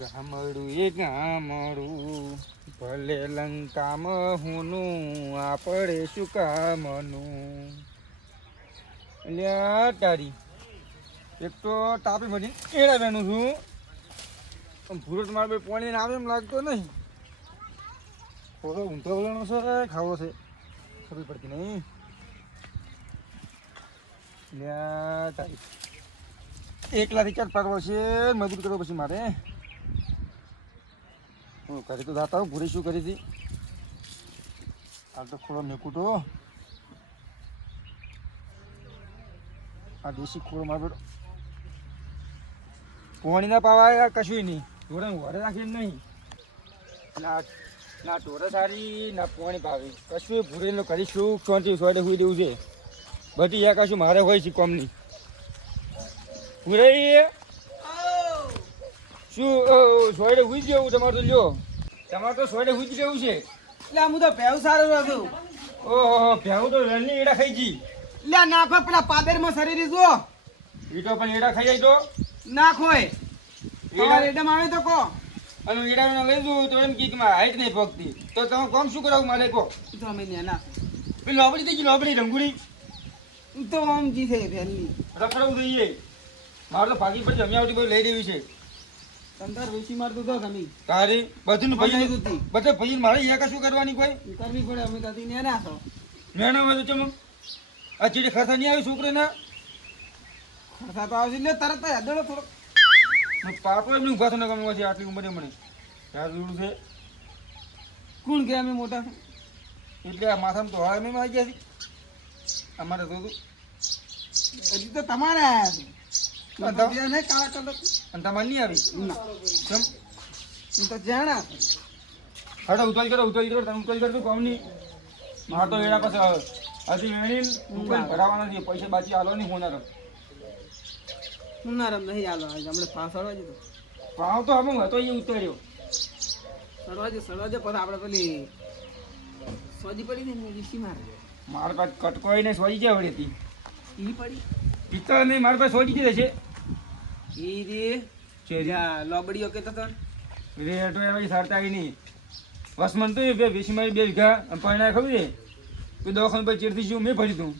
ગામડું એ ગામડું ભલે લંકામાં હુંનું આપણે શું કામનું. એટલે તારી એક તો તાપી બની એડા બેનું છું પણ ભૂરો મારે ભાઈ પાણી આવે એમ લાગતો નહીં. થોડો ઊંધો વળવાનો છે ખાવો છે ખબર પડતી નહીં. તારી એકલાથી ચાર પાકવો છે મજૂર કરવો પછી મારે. ઘરે તો જાતા ભૂરી શું કરી હતી આ તો ખોળો મેકું તો આ દેશી ખોળો મારો બેટો પોણી ના પાવા કશું નહીં જોડે વરે રાખી નહીં. ના ટોરે સારી ના પોણી પાવી કશું ભૂરેલો કરીશું શાંતિ સોડે સુઈ દેવું છે બધી યા કશું મારે હોય છે કોમની ભૂરાઈ શું સોયડે હુઈ જવું તમારે તો લ્યો તમારે તો સોયડે હુઈ જવું છે. એટલે હું તો ભેવ સારું હતું. ઓહો ભેવું તો વેલની એડા ખાઈ જી. એટલે નાખો પેલા પાદરમાં શરીર જો ઈટો પણ એડા ખાઈ જાય તો નાખો એડમ આવે તો કો અને એડા લઈ જવું તો એમ કીકમાં હાઈટ નહીં પગતી તો તમે કોમ શું કરાવું મારે કહો. તો અમે નેના પેલી લોબડી થઈ ગઈ લોબડી રંગુડી તો આમ જી છે વેલની રખડવું જોઈએ મારે તો ભાગી પડશે અમે આવતી લઈ દેવી છે. તંતર વેચી મારતું તો તમે તારી બધું ભાઈ હતી બધે ભાઈ મારે યા કશું કરવાની કોઈ કરવી પડે અમે તો નેના છો મેણા હોય તો ચમ આ ચીડે ખર્ચા નહીં આવી છોકરીના ખર્ચા તો આવશે એટલે તરત જ હદડો થોડો પાપો એમને ઊભા થઈને ગમે છે આટલી ઉંમરે મને યાર જોડું છે કોણ કે અમે મોટા એટલે આ માથામાં તો હાર મેં આવી ગયા છે અમારે તો હજી તો તમારે આયા છે નહીં કાળા કલર અને તમારે નહીં આવી કેમ હું તો જાણા હડો ઉતારી કરો તમે ઉતારી કરજો કોમ નહીં મારે તો એના પાસે હજી વેણી ઉપર ભરાવાના છે પૈસા બાકી હાલો નહીં હોનાર હું ના રમ નહીં આલો હમણાં ફાસડવા જતો ભાવ તો અમે હતો એ ઉતાર્યો સડવાજે પછી આપણે પેલી સોજી પડી ને ઋષિ મારે મારે પાસે કટકોઈ ને સોજી ક્યાં વળી હતી ઈ પડી પિત્તળ નહીં મારે પાસે સોજી જ છે ઈ રે ચેજા લોબડીઓ કેતો તો રેટો એમાં સરતા આવી નહીં વસમન તો બે વીસી મારી 2 વીઘા પરણા ખબર છે તો દવાખાને પર ચીરથી શું મેં ભરી દઉં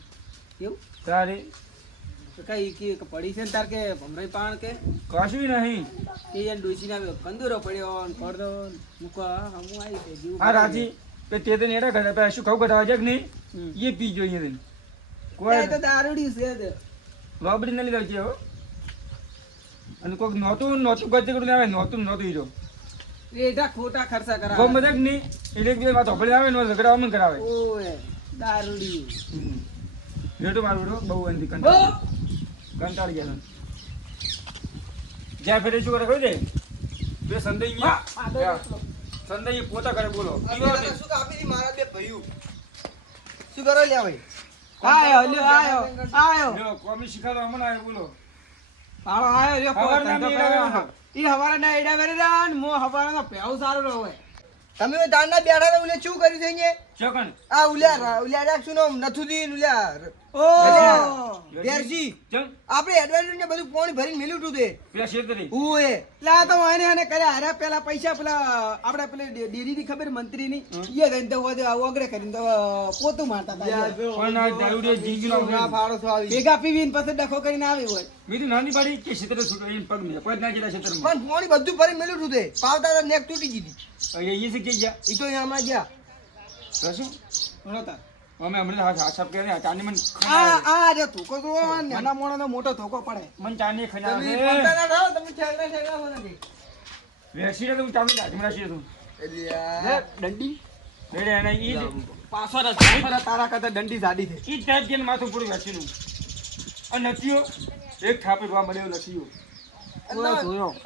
કેવું તારે કઈ કે પડી છે ને તાર કે ભમરાઈ પાણ કે કશું નહીં એ એને ડોસી ના કંદોરો પડ્યો ને પડદો મૂકા હમું આવી છે જીવ હા રાજી તે તો નેડા ઘરે પછી શું ખાવ ઘટાવા છે કે નહીં એ પી જોઈએ તને કોઈ તો દારૂડી છે લોબડી ના લીધા છે હો અને કોઈક નહોતું ગતિ કરું આવે નહોતું હીરો એટા ખોટા ખર્ચા કરાવે બહુ મજાક નહીં એટલે બે વાત ધોપડી આવે ને ઝઘડા મન કરાવે ઓય દારૂડી રેટો મારું બહુ અંધી કંટાળી ગયા જ્યાં ફેરે શું કરે ખબર છે બે સંદઈ પોતા કરે બોલો શું કાપી મારા બે ભઈઓ શું કરો લ્યા ભાઈ આયો કોમી શીખાડો હમણાં આવ્યો બોલો પાડો આયો ઈ હવારે ના એડા વેરે દાન મો હવારે ના પેવ સારો રહે તમે દાંડા બેઠા તો ઉલે શું કર્યું છે અહીંયા ચોકન આ ઉલ્યા રાખશું નો નથુદી ઉલ્યા ઓ બેરજી ચમ આપણે એડવાન્સ ને બધું પાણી ભરીને મેલ્યું તું તે પેલા શેતરી ઓએ લા તો આને કર્યા હારા પેલા પૈસા પેલા આપણે પેલે ડેરી ની ખબર મંત્રી ની ઈ ગઈ તો ઓગળે કરીને તો પોતું મારતા હતા પણ આ દારૂડિયા જીગનો ના ફાડો તો આવી ભેગા પીવીને પછી ડખો કરીને આવી હોય બીજું નાની બાડી કે શેતરે છૂટો એને પગ મે પગ ના જેલા શેતરમાં પણ પાણી બધું ભરી મેલ્યું તું તે પાવતા નેક તૂટી ગઈ એ શીખી ગયા ઈ તો હમણાં ગયા રસુ ભણતા અમે હમણાં હા સાપ કરે ચાની મન આ જે ધોકો તો નાના મોણાનો મોટો ધોકો પડે મન ચાની ખના તમે પોતાના રહો તમે છેડા હો નથી વેસીને તું ચામી લાગ મરા છે તું એલિયા દંડી રેડે અને ઈ પાછળ તારા કરતા દંડી જાડી છે ઈ ટાઈપ કે માથું પૂરું વેસીનું અને નથીઓ એક થાપે રવા મળ્યો નથીઓ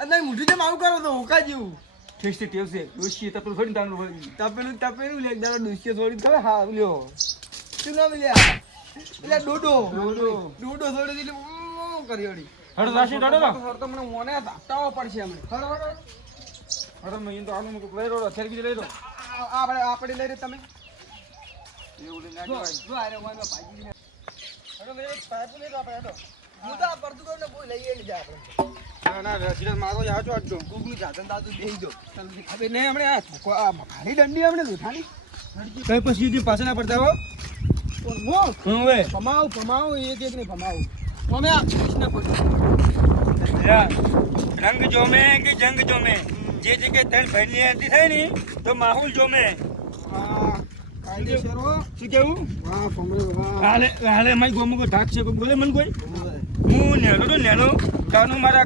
અને મુઠી તેમ આવું કરો તો હોકા જેવું ઠેસ્ટ ટેવ છે દોશી તપેલું થોડી તાનું તપેલું લે દાડો દુશ્ય થોડી ખબર હા લ્યો શું નામ લ્યા એટલે ડોડો થોડી દીધી કરી હડ રાશી ડડો ના સર તો મને મોને તાવો પડશે હમણે હડ મેં તો આનું મુક લઈ રોડો થેર બીજ લઈ રો આપણે લઈ રે તમે એવું લઈ નાખી જો આરે વાનો ભાજી હડો લઈ પાઇપ લઈ રો આપણે હડો હું તો આ પડતું ને બોય લઈએ ને જા આપણે ના રેસિડન્સ મારો જ હાચો આટલો કોકનું જાતન દાતું દેઈ દો તમને ખબર નહીં હમણે આ ભારી દંડી હમણે લોઠાની કઈ પછી પાછા ના પડતા હો હું હવે પમાવ એક ને પમાવ અમે આ કૃષ્ણ પડી રંગ જોમે કે જંગ જોમે જે જગ્યાએ ત્રણ ભાઈની એન્ટ્રી થાય ને તો માહોલ જોમે કાયદેસર હો શું કેવું વાહ ફમરે વાહ હાલે હાલે મારી ગોમો કોઈ ઢાક છે કોઈ બોલે મને કોઈ હું નેલો તો નેલો તાનું મારા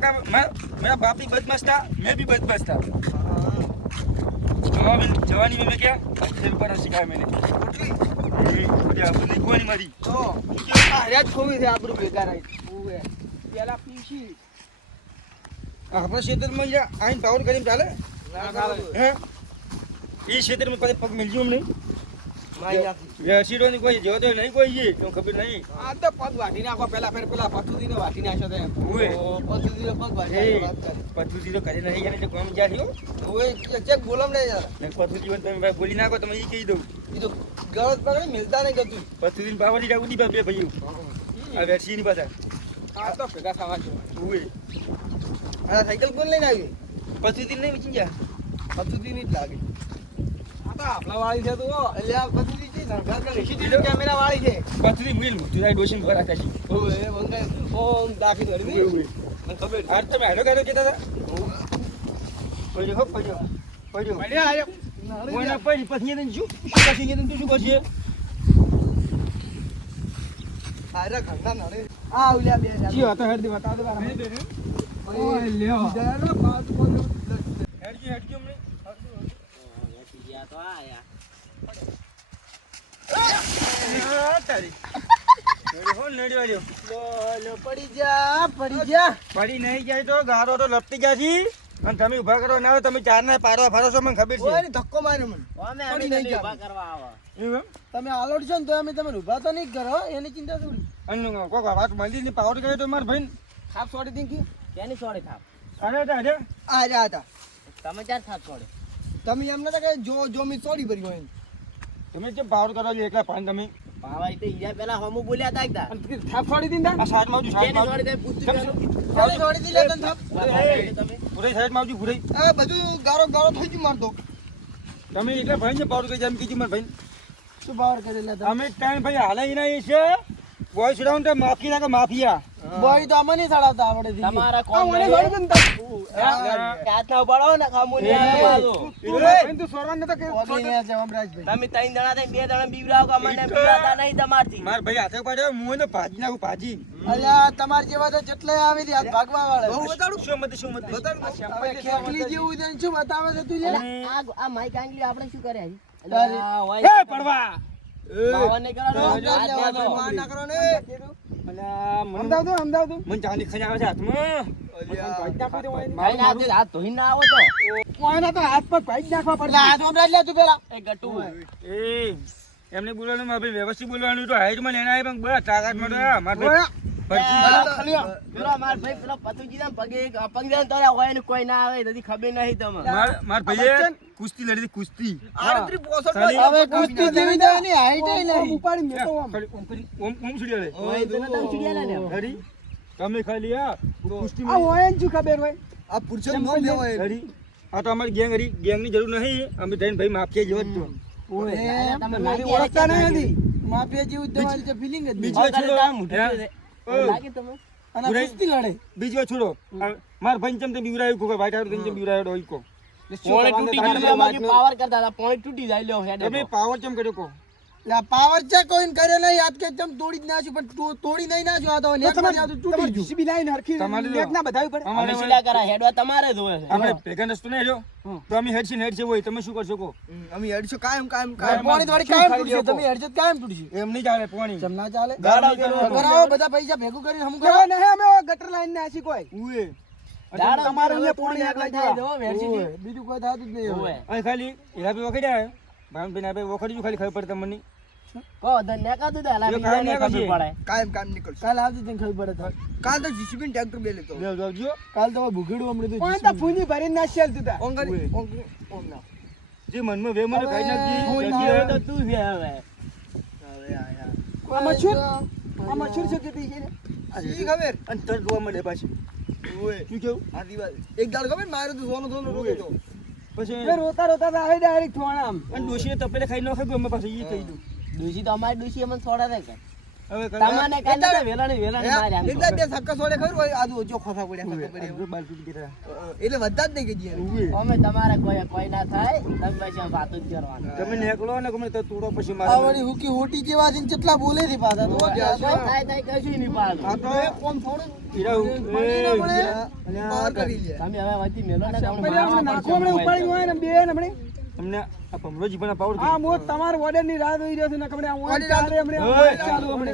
मेरा बाप भी बदमाश था मैं भी बदमाश था जवानी में मैं क्या अच्छे ऊपर सिखाया मैंने मुझे कोई नहीं मारी તો આ ખોવી છે આપણું બેકાર ઓવે પેલા પીસી આપણા ક્ષેત્રમાં આઈન પાવર કરીને ચાલે હે એ ક્ષેત્રમાં પાસે પગ મિલજો અમને વેસીડોની કોઈ જેવો તો નહીં કોઈ છે તો ખબર નહીં આ તો પગ વાટી નાખો પેલા ફેર પેલા પથુદીને વાટી નાખ્યો તો એમ ઓવે પથુદીનો પગ વાટી પથુજી તો કરી નહીં યાર કોમ જા થયો ઓવે ચેક બોલમ લે યાર પથુજી તમે ભાઈ બોલી નાખો તમે એ કહી દઉં એ તો ગળત પકડી મિલતા નહીં ગતું પથુજી પાવર જા ઉડી બે ભાઈઓ આ વેસીની પાછા આ તો ભેગા થવા છે ઓવે આ સાયકલ કોણ લઈને આવી પથુજી નહીં વિચી જા પથુદીની જ લાગે આ તો આપલા વાળી છે તો એટલે આ પથુદી છે સરકાર કે સીસીટીવી કેમેરા વાળી છે પથુજી મિલ તું આ ડોશીમ ભરા કાશી ઓવે મંગાઈ ઓમ દાખી દોડી ઓવે મને ખબર આ તમે હેડો કર્યો કેતા હતા પડ્યો હો પડ્યો પડ્યા આયો કોઈના પડી પછી એને શું પછી એને તું શું કરશે આરા ઘરના નડે આ ઉલ્યા બે જી હતો હેડ દે બતા દો ઓય લ્યો જરા પાત બોલ્યો હેડજો મને તારી હો નડ્યો લો પડી જા પડી નહીં જાય તો ગારો તો લપટી ગયા છી અને તમે ઉભા કરો ના હોય તમે ચાર ને પાડવા ફારો છો મને ખબર ઓય છે ને ધક્કો માર્યો મને અમે નહીં તને જાવ. ઊભા કરવા આવા એવું તમે આલોડ છો ને તો અમે તમને ઊભા તો નહીં કરો એની ચિંતા થોડી એમ અને કોક વાત મંદિર ની પાવર કર્યો તો માર ભાઈ ખાપ છોડી દીધી કે કેની સોડી થાપ અરે અરે આ જા હતા તમે ચાર થાપ છોડે તમે એમ નતા કે જો મી છોડી ભરી હોય તમે કેમ પાવર કરો છો એકલા પાણી તમે પાવાઈ તો ઈયા પેલા હમુ બોલ્યા તા એકદા અને થાપ છોડી દીધા આ સાઈડ માં આવજો કેની સાઈડ માં સોડી તે પૂછતું ચાલે છોડી દીધા તને થાપ તમે પૂરી સાઈડ માં આવજો પૂરી આ બધું ગારો થઈ ગયું મારતો તમે એકલા ભાઈ ને પાવર કરી એમ કીધું માર ભાઈ શું પાવર કરેલા તમે અમે ત્રણ ભાઈ હાલે નહીં છે બોય સુડાઉન તો માફી નાખો માફિયા બોય તો અમને સડાવતા આવડે છે તમારા આ મને છોડી દે હાથ ના ઉપાડો ને ખામુ ને તું સોરવાન નતો કે છોડી છે અમરાજભાઈ તમે ત્રણ જણા થઈને બે જણા બીવરાવ કે મને બીવરાતા નહીં તમારથી માર ભાઈ હાથે પાડ્યો હું ને ભાજી નાખું ભાજી અલ્યા તમાર જેવા તો જેટલે આવી રહ્યા ભાગવા વાળા બહુ બતાડું શું મત હવે ખેકલી જેવું છે ને શું બતાવે છે તું લે આ માઈક આંગલી આપણે શું કરે હજી અરે. એ પડવા બાવન નહીં કરવાનો માર ના કરો ને અમદાવાદ અમદાવાદ મને ચાંદી ખજા આવે છે હાથમાં ભાઈ ના હાથે હાથ ધોઈને ના આવો તો કોઈના તો હાથ પર પાઈ નાખવા પડે હાથ ઓમરાજ લે તું પેલા એ ગટુ એ એમને બોલવાનું મારે ભાઈ વ્યવસ્થિત બોલવાનું તો હાઈટમાં લેના આવે પણ બસ તાકાતમાં તો મારે પેલો માર ભાઈ પેલો પતુજી ના પગે અપંગ જાય તો હોય ને કોઈ ના આવે નથી ખબર નહીં તમે માર ભાઈએ કુસ્તી લડી હતી કુસ્તી હવે કુસ્તી જેવી દેવાની હાઈટ નહીં ઉપાડી મે તો ઓમ સુડી લે ઓય પેલા તમે ચીડિયા લે હરી તમે ખાલી આ કુસ્તી આ હોય ને શું ખબર હોય આ પુરુષો નો લેવાય હરી આ તો અમારી ગેંગ હરી ગેંગ ની જરૂર નહીં અમે ત્રણ ભાઈ માફિયા જેવો જ તો તમે મારી ઓળખતા નહીં માફિયા જેવું તમારી જે ફીલિંગ જ બીજો છોડો લાગે તમે અને કુસ્તી લડે બીજો છોડો માર ભાઈ ચમ તે બીવરાયું કો વાઈટ આવડે ચમ બીવરાયો ડોઈ કો પોણે તૂટી ગયું તમે બાકી પાવર કરતા હતા પોણે તૂટી જાય લ્યો હેડે તમે પાવર ચમ કર્યો કો લા પાવર છે કોઈને કરે નહીં યાદ કે તમ તોડી જ નાખ્યું પણ તોડી નહીં નાખ્યું આ તો નેક માં જાવ તો તૂટી ગયું જીબી લાઈન હરખી નેક ના બધાવી પડે અમે સિલા કરા હેડવા તમારે જ હોય છે આપણે ભેગા નસ્તો નહીં રહ્યો તો અમે હેડ છે હોય તમે શું કરશો કો અમે હેડશો કાયમ પાણી થોડી કાયમ તૂટશે તમે હેડશો કાયમ તૂટશે એમ નહીં ચાલે પાણી ચમ ના ચાલે ગાડા કરાવો બધા પૈસા ભેગું કરીને હમ કરો નહીં અમે ગટર લાઈન ને આસી કોઈ ઉએ તમારે અહીંયા પાણી આગળ આગળ થાય થાય દો વેરસી બીજું કોઈ થાતું જ નહીં હોય અહીં ખાલી હીરા પે વખડ્યા ભાઈ બેન આપણે વખડ્યું ખાલી ખબર પડે તમને કહો ધન્યા કાતું દે એ કાંઈ નહીં ખબર કશી. પડે કામ નીકળશે કાલ આવતી તને ખબર પડે તો કાલ તો જીસીબી ટ્રેક્ટર બે લેતો લે આવજો કાલ તો ભૂગડું હમણે તો કોણ તા ફૂની ભરીને ના શેલ તું તા ઉએ. ઓમ ના જે મનમાં વે મને ખાઈ કોઈ નાખી ના તો તું છે હવે આ મચ્છર છે કે તી છે ઈ ખબર અંતર જોવા મળે પાછી શું કેવું આથી વાત એક દાડ ખબર મારે તો સોનો સોનો રોતો હતો પછી એ રોતા રોતા તો આવે ડાયરેક્ટ થોણામ અને ડોશીએ તપેલે ખાઈ નાખે ગમે પાછું ઈ કહી દઉં ડોશી તો અમારી ડોશી અમને થોડા દે કે હવે તમને કાલે વેલાને માર્યા એક દાડ બે ધક્કા સોડે ખબર હોય આજુ ઓછો ખોસા પડ્યા બાર તૂટી ગયા એટલે બધા જ નહીં કીધી અમે તમારે કોઈ ના થાય તમે પછી વાતો જ કરવાની તમે નીકળો ને ગમે તો તૂડો પછી આ મારે વળી હુકી હોટી જેવા છે ને કેટલા બોલે છે પાછા તો થાય કશું નહીં પાડું આ તો કોમ થોડું હીરા પાર કરી લે તમે હવે વચ્ચે મેલો ને નાખો હમણે ઉપાડી હોય ને બે હમણે તમને આ ભમરો જીવના પાવર આ મો તમાર ઓર્ડર ની રાહ જોઈ રહ્યો છે ને કમણે આ ઓર્ડર ચાલે હમણે ચાલુ હમણે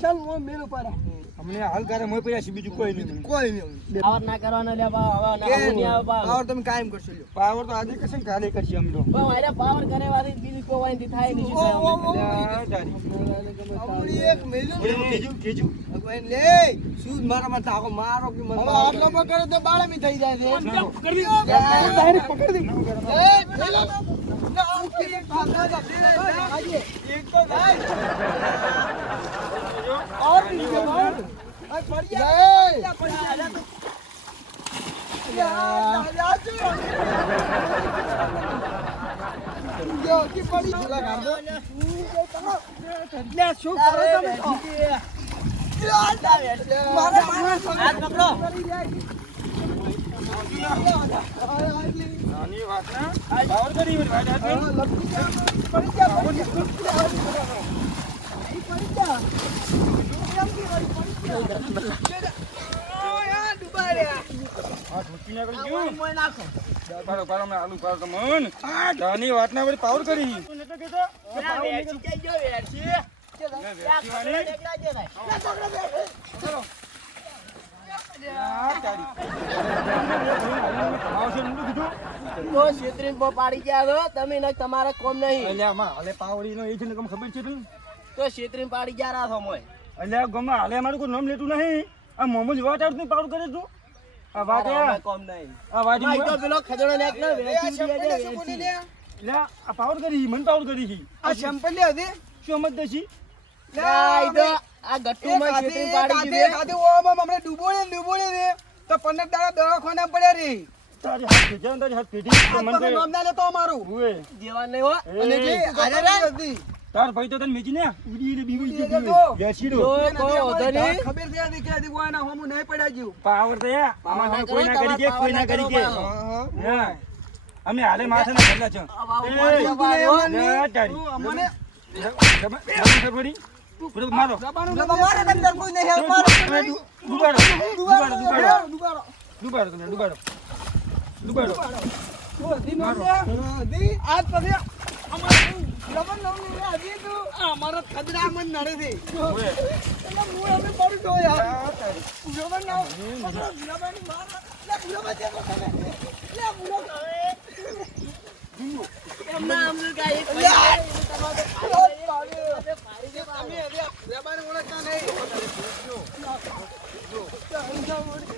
ચાલ ઓ મેલ ઉપર અમને હાલ કરે મોય પડ્યા છે બીજું કોઈ નહીં કોઈ નહીં પાવર ના કરવાનો લે બા હવે ના નહીં આવે બા પાવર તમે કાયમ કરશો લ્યો પાવર તો આજે કશે ને કાલે કરશે અમે તો મારે પાવર કરે વાળી બીજી કોઈ વાંધી થાય નહીં શું આપણી એક મેલું કેજુ ભગવાન લે શું મારા માં થાકો મારો કે મને આટલો પકડે તો બાળમી થઈ જાય છે ડાયરેક્ટ પકડી દે એ પેલો ના એક ખાતા જ આજે એક તો જાય और नहीं आ पड़ गया जो की पड़ी चला कर दो ले शू करो तुम मारे हाथ पकड़ो નાની વાત ના પાવર કરી ભાઈ पड़ी क्या पड़ी क्या આ ઢોકી નીકળી ગયું પાડો પાડો મે આલુ પાડો તમન નાની વાત ના વળી પાવર કરી તું નતો કેતો પાડી ગયા તમે તમારા કોમ નહીં અલ્યા માં હાલે પાવડી નો એ છે ને કમ ખબર છે તને તો છેતરીને પાડી ગયા રાખો મોય અલ્યા ગમે હાલે મારું કોઈ નામ લેતું નહીં આ મોમો વાત આવતું પાવર કરે તું આ વાત કોમ નહીં આ વાત માઈ તો પેલો ખદડો નેક ને લ્યા આ પાવર કરી મન પાવર કરી આ ચંપલ લે દે શું સમજ દશી આ ગટ્ટુમાં છેતરીને પાડી દીધી કાતે ઓમ હમણે ડૂબોળે દે તો 15 દાડા દવાખાના પડ્યા રે તારી હાથ ભેજા તારી હાથ ભેટી મન તો નામ ના લેતો અમારું હુએ દેવાન નહીં હો અને એટલે હાજર હતી તાર ભાઈ તો તને મેચી ને ઉડી ને બીવી ઉડી ગઈ તો. બેસી દો કોઈ ઓધો નહીં ખબર છે કે દી કોઈ ના હોમું નહીં પડ્યા ગયું પાવર તો યા આમાં કોઈ ના કરી કે કોઈ ના કરી કે હા અમે હાલે માથે ના ભરલા છે અમને ફરવરી મારો મારે અંદર કોઈ નહીં હેલ્પ મારો દુબાડો તમે દુબાડો આજ પછી અમારું જમન નવ ને હજી તો અમારો ખદડા મન નડે છે એટલે હું હવે પડી ગયો યાર જમન નવ જમન માર લે પૂરો બચે લે પૂરો એમના અમલ કા એક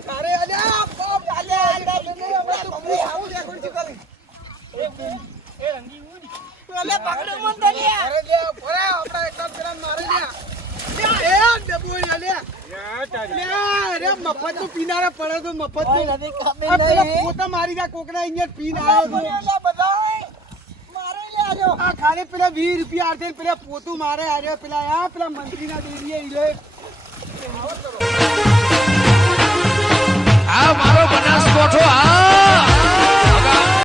અરે અલ્યા બાપ અલ્યા આવું દેખો છે કરે એ રંગી ઉડી અલે પકડો મન દલિયા અરે જે ભરે આપડા એકદમ પેલા મારે લ્યા એ ડબોઈ અલ્યા યા તારી લે રે મફત નું પીનારા પડે તો મફત નું નથી ખબર આ પેલા નહીં પોતા મારી જા કોકના અહીંયા પીન આવ્યો તો આ ખાલી પેલા 20 રૂપિયા આરતે પેલા પોતું મારે આર્યો પેલા આ પેલા મંત્રીના દેરીએ ઈલે